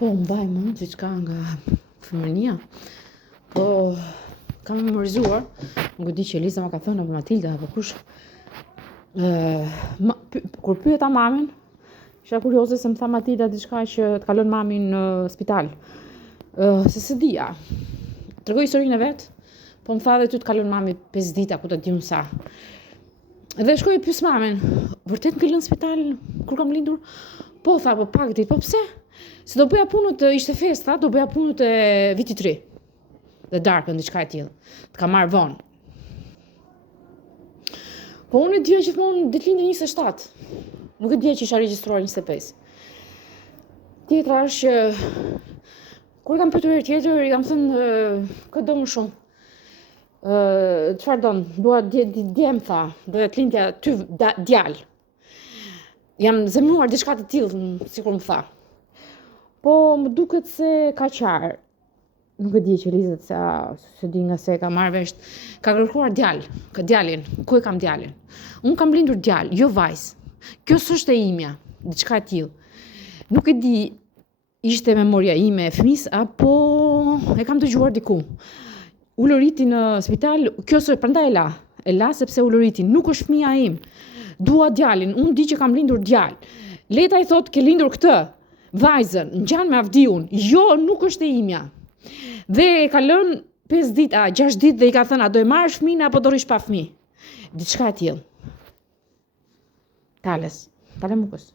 Po, mbaj mund diçka nga fëmijëria. Po, kam memorizuar, nuk e di që Eliza ma ka thënë apo Matilda apo kush. Kur pyeta mamin, isha kurioze se më tha Matilda diçka që të kalon mami në spital. Se së dija. Tregoj historinë e vet, po më tha edhe ty të kalon mami 5 dita ku të di unë sa. Dhe shkoj e pyes mamin, vërtet më ke lënë në spital kur kam lindur? Po, tha, po pak ditë, po pse? Se do bëja punët, ishte festa, do bëja punët e vitit 3. Dhe darkën, diçka e tillë. Të ka marrë vonë. Po unë e dija gjithmonë ditëlindjen 27. Nuk e dija që isha regjistruar 25. Tjetra është që kur kam pyetur herë tjetër, i kam thënë këtë do më shumë. Çfarë don? Dua djem tha, do të lindja ty djalë. Jam zemruar diçka të tillë, sikur më tha. Po më duket se ka qarë. Nuk e di që Elizet se di nga se ka marrë vesh. Ka kërkuar djalë, ka djalin. Ku e kam djalin? Unë kam lindur djalë, jo vajzë. Kjo s'është e imja, diçka e tillë. Nuk e di, ishte memoria ime e fëmis apo e kam dëgjuar diku. Ulëriti në spital, kjo s'është prandaj e la sepse ulëriti nuk është fëmia im. Dua djalin, unë di që kam lindur djalë. Leta i thot ke lindur këtë, vajzën, ngjan me Avdiun. Jo, nuk është e imja. Dhe e ka lënë 5 ditë, 6 ditë dhe i ka thënë, a do e marrësh fëmijën apo do rish pa fëmijë? Diçka e tillë. Tale mukës.